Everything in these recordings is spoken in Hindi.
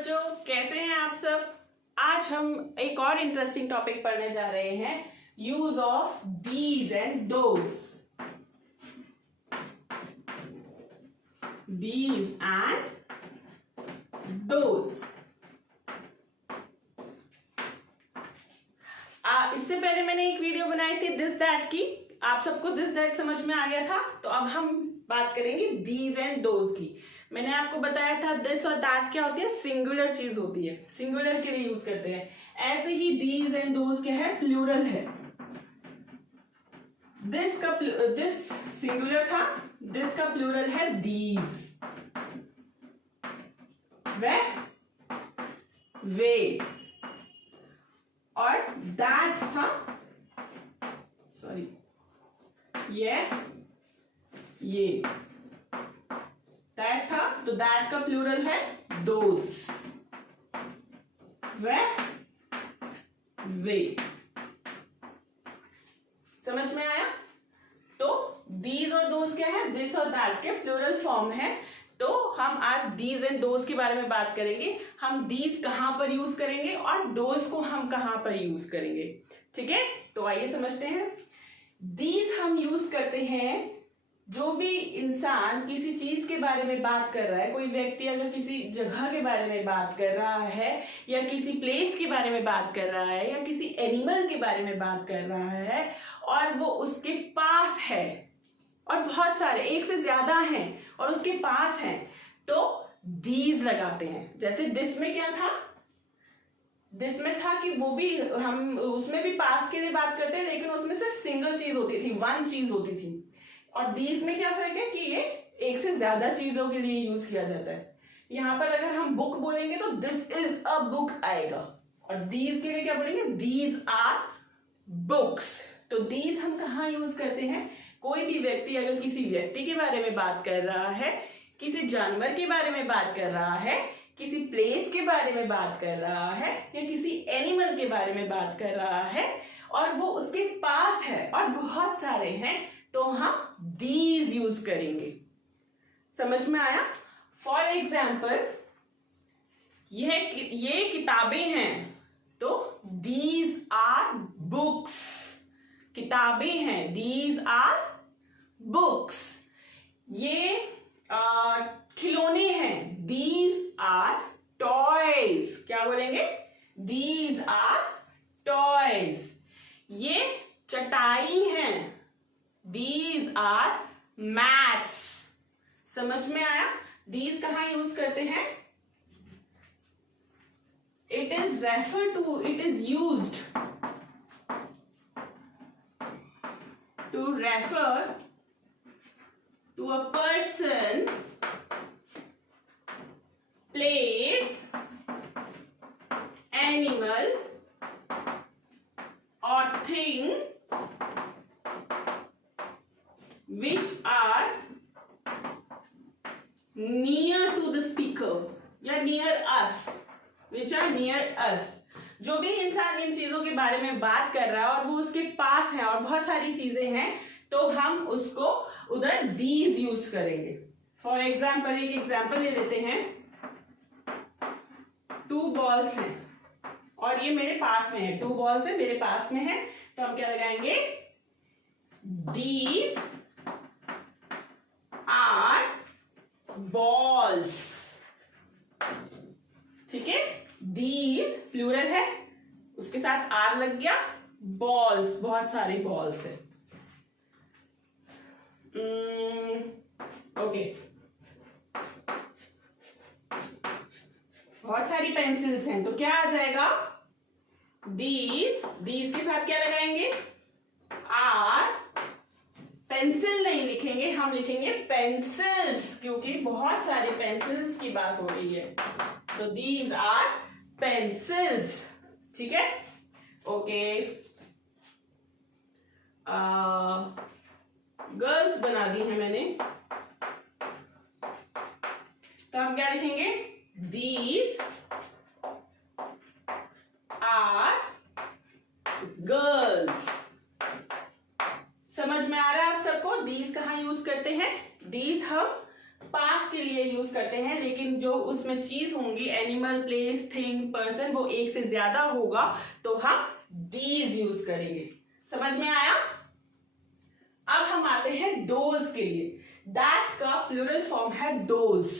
बच्चों, कैसे हैं आप सब। आज हम एक और इंटरेस्टिंग टॉपिक पढ़ने जा रहे हैं, use of these and those. These and those. इससे पहले मैंने एक वीडियो बनाई थी दिस दैट की, आप सबको दिस दैट समझ में आ गया था। तो अब हम बात करेंगे दीज एंड दोज की। मैंने आपको बताया था दिस और दैट क्या होती है, सिंगुलर चीज होती है, सिंगुलर के लिए यूज करते हैं। ऐसे ही दीज एंड दोज क्या है, प्लूरल है। दिस सिंगुलर था, दिस का प्लूरल है दीज, वे, और दैट था, सॉरी ये दैट था, तो दैट का प्लूरल है दोज, वे। समझ में आया। तो दीज और दोज क्या है, दिस और दैट के प्लूरल फॉर्म है। तो हम आज दीज एंड दोज के बारे में बात करेंगे। हम दीज कहां पर यूज करेंगे और दोज को हम कहां पर यूज करेंगे, ठीक है। तो आइए समझते हैं। दीज हम यूज करते हैं जो भी इंसान किसी चीज के बारे में बात कर रहा है, कोई व्यक्ति अगर किसी जगह के बारे में बात कर रहा है, या किसी प्लेस के बारे में बात कर रहा है, या किसी एनिमल के बारे में बात कर रहा है, और वो उसके पास है, और बहुत सारे, एक से ज्यादा हैं और उसके पास हैं, तो दीज लगाते हैं। जैसे दिस में क्या था, दिस में था कि वो भी, हम उसमें भी पास के लिए बात करते हैं, लेकिन उसमें सिर्फ सिंगल चीज होती थी, वन चीज होती थी। और दीज में क्या फर्क है कि ये एक से ज्यादा चीजों के लिए यूज किया जाता है। यहां पर अगर हम बुक बोलेंगे तो दिस इज अ बुक आएगा, और दीज के लिए क्या बोलेंगे, दीज आर बुक्स। तो दीज हम कहाँ यूज करते हैं, कोई भी व्यक्ति अगर किसी व्यक्ति के बारे में बात कर रहा है, किसी जानवर के बारे में बात कर रहा है, किसी प्लेस के बारे में बात कर रहा है, या किसी एनिमल के बारे में बात कर रहा है, और वो उसके पास है और बहुत सारे हैं, तो हम दीज यूज करेंगे। समझ में आया। फॉर एग्जाम्पल, ये किताबें हैं, तो दीज आर बुक्स। किताबें हैं, दीज आर बुक्स। ये खिलौने हैं, दीज आर टॉयज। क्या बोलेंगे, दीज आर टॉयज। ये चटाई हैं, दीज आर मैट्स। समझ में आया। दीज कहां यूज करते हैं, it is refer to, it is used to refer to a person, place, animal or thing which are near to the speaker या near us, which are near us। जो भी इंसान इन चीजों के बारे में बात कर रहा है और वो उसके पास है और बहुत सारी चीजें हैं, तो हम उसको उधर दीज यूज करेंगे। फॉर एग्जाम्पल, एक एग्जाम्पल ले लेते हैं। 2 बॉल्स हैं और ये मेरे पास में है, 2 बॉल्स है मेरे पास में है, तो हम क्या लगाएंगे, दीज आर बॉल्स। ठीक है, दीज प्लूरल है, उसके साथ आर लग गया, बॉल्स, बहुत सारे बॉल्स है। ओके, बहुत सारी पेंसिल्स हैं, तो क्या आ जाएगा, दीज के साथ क्या लगाएंगे, आर। पेंसिल नहीं लिखेंगे, हम लिखेंगे पेंसिल्स, क्योंकि बहुत सारे पेंसिल्स की बात हो रही है, तो दीज आर पेंसिल्स। ठीक है, ओके। गर्ल्स बना दी है मैंने, तो हम क्या लिखेंगे, दीज आर गर्ल्स। समझ में आ रहा है आप सबको, दीज कहां यूज करते हैं, दीज हम पास के लिए यूज करते हैं, लेकिन जो उसमें चीज होंगी, एनिमल, प्लेस, थिंग, पर्सन, वो एक से ज्यादा होगा तो हम दीज यूज करेंगे। समझ में आया? अब हम आते हैं दोज के लिए। दैट का प्लूरल फॉर्म है दोज।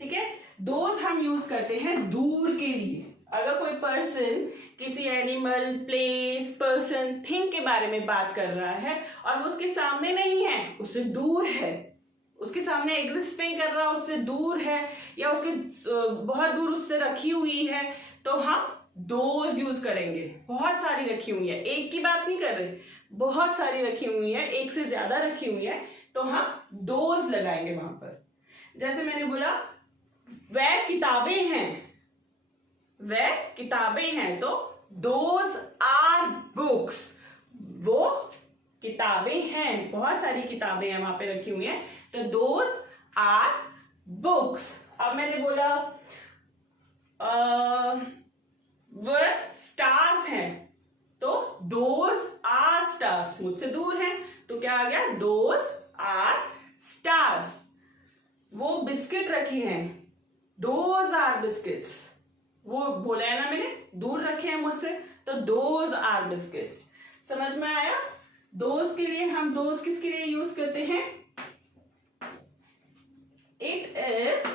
ठीक है, दोज हम यूज करते हैं दूर के लिए। अगर कोई पर्सन किसी एनिमल, प्लेस, पर्सन, थिंग के बारे में बात कर रहा है और वो उसके सामने नहीं है, उससे दूर है, उसके सामने एग्जिस्ट नहीं कर रहा, उससे दूर है या उसके बहुत दूर उससे रखी हुई है, तो हम दोज यूज करेंगे। बहुत सारी रखी हुई है, एक की बात नहीं कर रहे, बहुत सारी रखी हुई है, एक से ज्यादा रखी हुई है, तो हम दोज लगाएंगे वहां पर। जैसे मैंने बोला वह किताबें हैं, वह किताबें हैं, तो दोज आर बुक्स, वो किताबें हैं, बहुत सारी किताबें हैं वहां पे रखी हुई हैं, तो दोज आर बुक्स। अब मैंने बोला वह स्टार्स हैं, तो दोज आर स्टार्स, मुझसे दूर हैं, तो क्या आ गया? Those are stars. वो बिस्किट रखे हैं, दोज आर बिस्किट्स, वो बोला है ना मैंने, दूर रखे हैं मुझसे, तो दोज आर बिस्किट्स। समझ में आया? दोज के लिए हम दोज किसके लिए यूज करते हैं? It is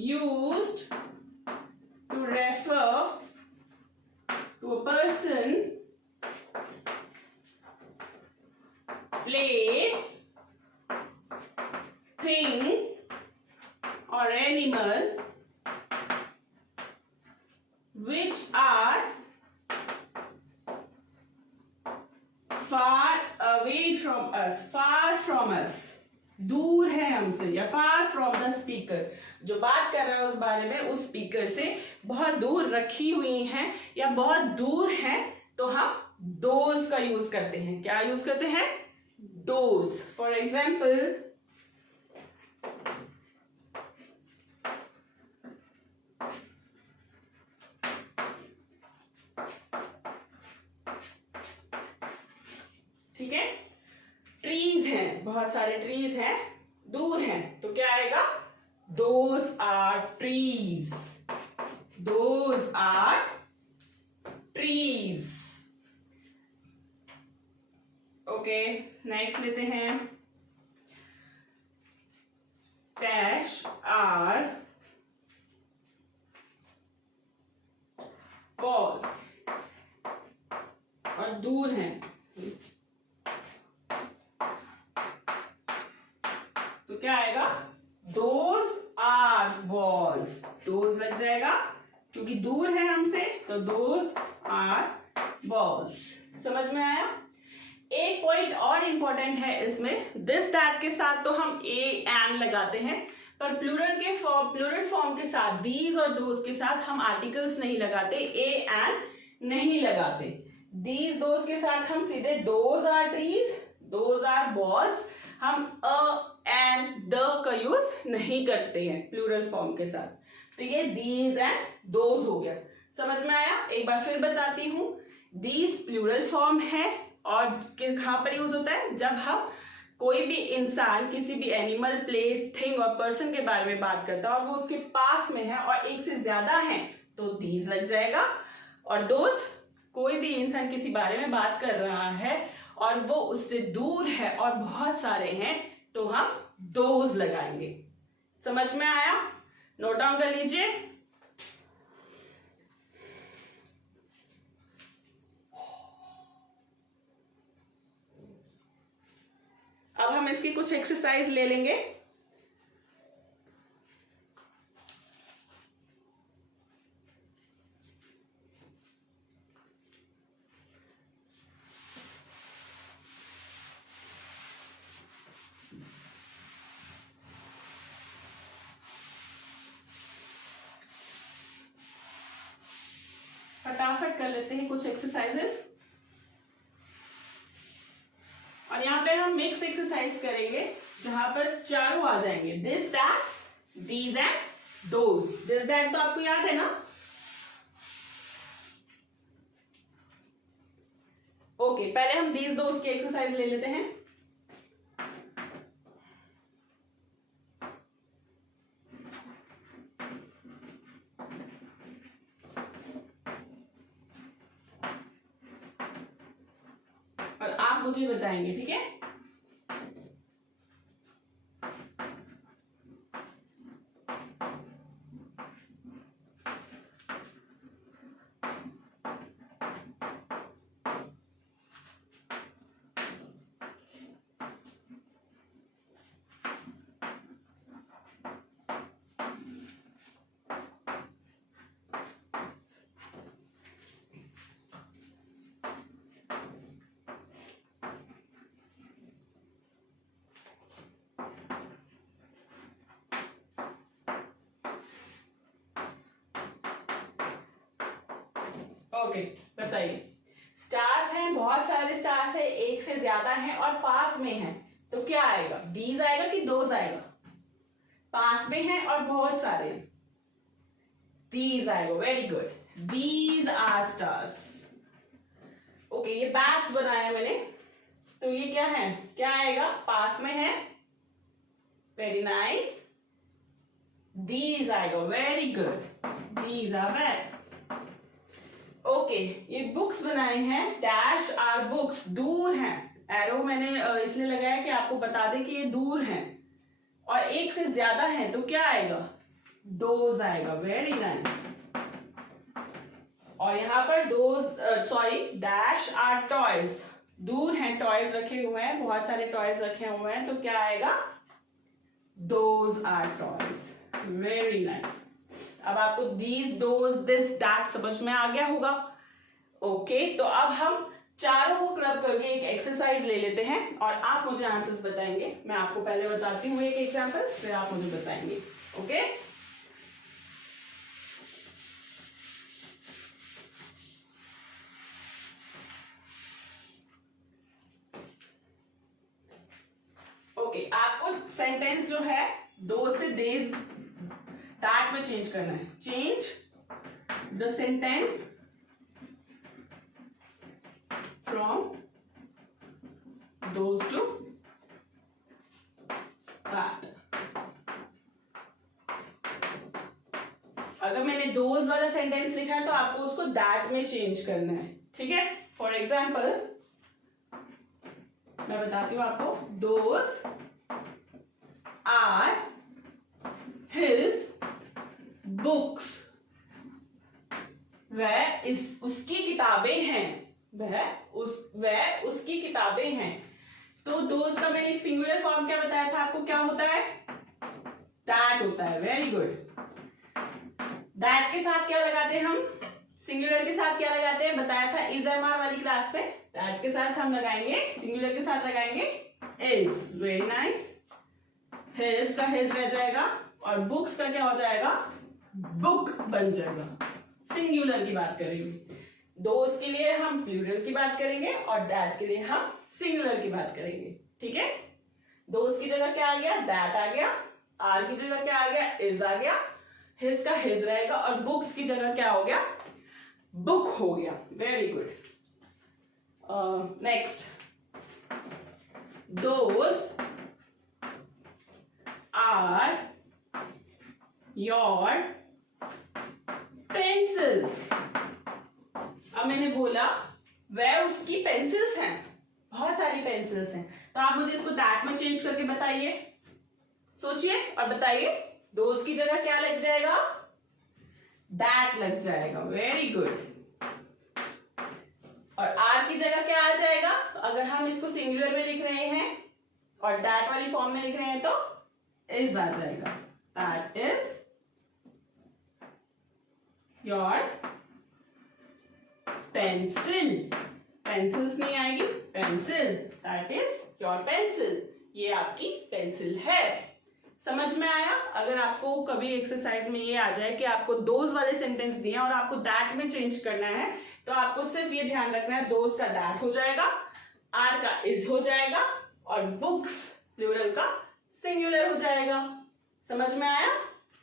used to refer to a person, place, thing or animal which are far away from us, far from us, दूर है हमसे, या far from the speaker, जो बात कर रहा है उस बारे में, उस स्पीकर से बहुत दूर रखी हुई हैं या बहुत दूर हैं, तो हम दोज का यूज करते हैं। क्या यूज करते हैं? दोज। फॉर एग्जाम्पल, ठीक है, ट्रीज हैं, बहुत सारे ट्रीज हैं, दूर हैं, तो क्या आएगा? Those are trees, those are trees. Okay, next लेते हैं, डैश आर बॉल्स, और दूर हैं, तो क्या आएगा? दोज आर बॉल्स, दोज लग जाएगा क्योंकि दूर है हमसे, तो दोज आर बॉल्स। समझ में आया? एक पॉइंट और इंपॉर्टेंट है इसमें, दिस दैट के साथ तो हम ए एन लगाते हैं, पर प्लूरल फॉर्म के साथ, दीज और दोज के साथ हम आर्टिकल्स नहीं लगाते, ए एन नहीं लगाते। दीज दोज के साथ हम सीधे those are trees, those are balls, हम अ एंड द का यूज नहीं करते हैं प्लूरल फॉर्म के साथ। तो ये दीज एंड दोज हो गया। समझ में आया? एक बार फिर बताती हूं, दीज प्लूरल फॉर्म है और कहां पर यूज होता है? जब हम कोई भी इंसान किसी भी एनिमल, प्लेस, थिंग और पर्सन के बारे में बात करता है और वो उसके पास में है और एक से ज्यादा है, तो दीज लग जाएगा। और दोज, कोई भी इंसान किसी बारे में बात कर रहा है और वो उससे दूर है और बहुत सारे हैं, तो हम दोज लगाएंगे। समझ में आया? नोट डाउन कर लीजिए। अब हम इसकी कुछ एक्सरसाइज ले लेंगे। फटाफट कर लेते हैं कुछ एक्सरसाइजेस, और यहां पे हम मिक्स एक्सरसाइज करेंगे जहां पर चारों आ जाएंगे, this, that, these and those. This that तो आपको याद है ना? ओके, पहले हम दीज दोज की एक्सरसाइज ले लेते हैं। आप मुझे बताएंगे, ठीक है। ओके, बताइए। स्टार्स हैं, बहुत सारे स्टार्स है, एक से ज्यादा हैं और पास में हैं, तो क्या आएगा? दीज आएगा कि दोज आएगा? पास में हैं और बहुत सारे, दीज आएगा। Very good, these are stars. Okay, ये बैट्स बनाया मैंने, तो ये क्या है? क्या आएगा? पास में है। वेरी नाइस, दीज आएगा। Very good, these are bats. Okay, ये बुक्स बनाए हैं, डैश आर बुक्स, दूर हैं। एरो मैंने इसलिए लगाया कि आपको बता दें कि ये दूर हैं और एक से ज्यादा हैं, तो क्या आएगा? दोज आएगा। Very nice. और यहाँ पर डैश आर टॉयज, दूर हैं, टॉयज रखे हुए हैं, बहुत सारे टॉयज रखे हुए हैं, तो क्या आएगा? Those are toys. Very nice. अब आपको दीज, दोज, दिस, दैट समझ में आ गया होगा। ओके, तो अब हम चारों को क्लब करके एक एक्सरसाइज ले लेते हैं और आप मुझे आंसर्स बताएंगे। मैं आपको पहले बताती हूँ एक एग्जांपल, फिर आप मुझे बताएंगे। ओके, ओके, आपको सेंटेंस जो है दो से देज दैट में चेंज करना है। Change the sentence from those two that. अगर मैंने दोज वाला सेंटेंस लिखा है तो आपको उसको दैट में चेंज करना है, ठीक है। फॉर एग्जाम्पल मैं बताती हूं आपको, दोज आर हिज बुक्स, वह उसकी किताबें हैं, वह उसकी किताबें हैं। तो दोज का मैंने सिंगुलर फॉर्म क्या बताया था आपको? क्या होता है? दैट होता है। Very good. दैट के साथ क्या लगाते हैं हम? सिंगुलर के साथ क्या लगाते हैं? बताया था इज एम आर वाली क्लास में। दैट के साथ हम लगाएंगे, सिंगुलर के साथ लगाएंगे इज। Very nice. हिज का हिज रह जाएगा और बुक्स का क्या हो जाएगा? बुक बन जाएगा। सिंगुलर की बात करेंगे, दोस्त के लिए हम प्लूरल की बात करेंगे और दैट के लिए हम सिंगुलर की बात करेंगे, ठीक है। दोस्त की जगह क्या आ गया? दैट आ गया। आर की जगह क्या आ गया? इज आ गया। हिज का हिज रहेगा और बुक्स की जगह क्या हो गया? बुक हो गया। Very good. Next, those are your pencils. अब मैंने बोला वह उसकी पेंसिल्स हैं, बहुत सारी पेंसिल्स हैं, तो आप मुझे इसको दैट में चेंज करके बताइए। सोचिए और बताइए, दोस्त की जगह क्या लग जाएगा? दैट लग जाएगा। Very good. और आर की जगह क्या आ जाएगा? अगर हम इसको सिंगुलर में लिख रहे हैं और दैट वाली फॉर्म में लिख रहे हैं तो इज आ जाएगा। That is your pencil. Pencils नहीं आएगी, pencil. That is your pencil. ये आपकी पेंसिल है। समझ में आया? अगर आपको कभी एक्सरसाइज में ये आ जाए कि आपको दोज वाले सेंटेंस दिए और आपको दैट में चेंज करना है, तो आपको सिर्फ ये ध्यान रखना है, दोज का दैट हो जाएगा, आर का इज हो जाएगा और बुक्स प्लूरल का सिंगुलर हो जाएगा। समझ में आया?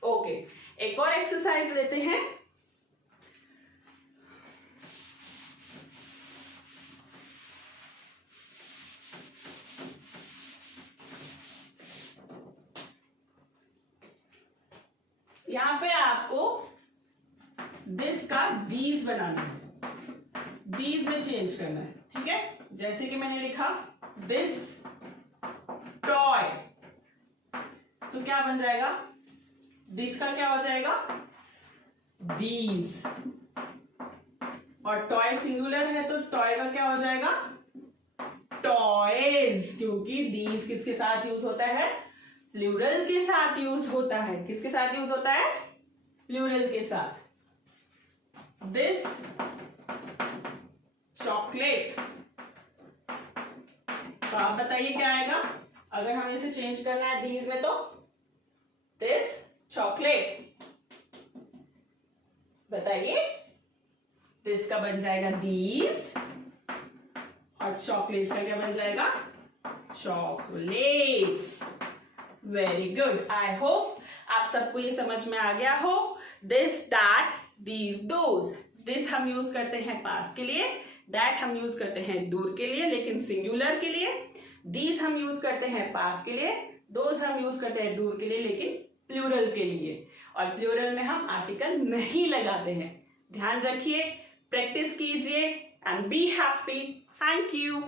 ओके, एक और एक्सरसाइज लेते हैं। यहां पे आपको दिस का दीज बनाना है, दीज में चेंज करना है, ठीक है। जैसे कि मैंने लिखा दिस टॉय, तो क्या बन जाएगा, दिस का क्या हो जाएगा, दीज, और टॉय सिंगुलर है तो टॉय का क्या हो जाएगा, टॉयज, क्योंकि दीज किसके साथ यूज होता है, प्लूरल के साथ यूज होता है। किसके साथ यूज होता है, प्लूरल के साथ। दिस चॉकलेट, तो आप बताइए क्या आएगा अगर हमें इसे चेंज करना है दीज में, तो दिस चॉकलेट, बताइए, दिस का बन जाएगा दीज और चॉकलेट का क्या बन जाएगा, chocolates. Very good, I hope आप सबको ये समझ में आ गया हो। This, that, these, those. This हम यूज करते हैं पास के लिए, दैट हम यूज करते हैं दूर के लिए लेकिन सिंगुलर के लिए, दीज हम यूज करते हैं पास के लिए, दोज हम यूज करते हैं दूर के लिए लेकिन प्लूरल के लिए, और प्लूरल में हम आर्टिकल नहीं लगाते हैं। ध्यान रखिए, प्रैक्टिस कीजिए and be happy. Thank you.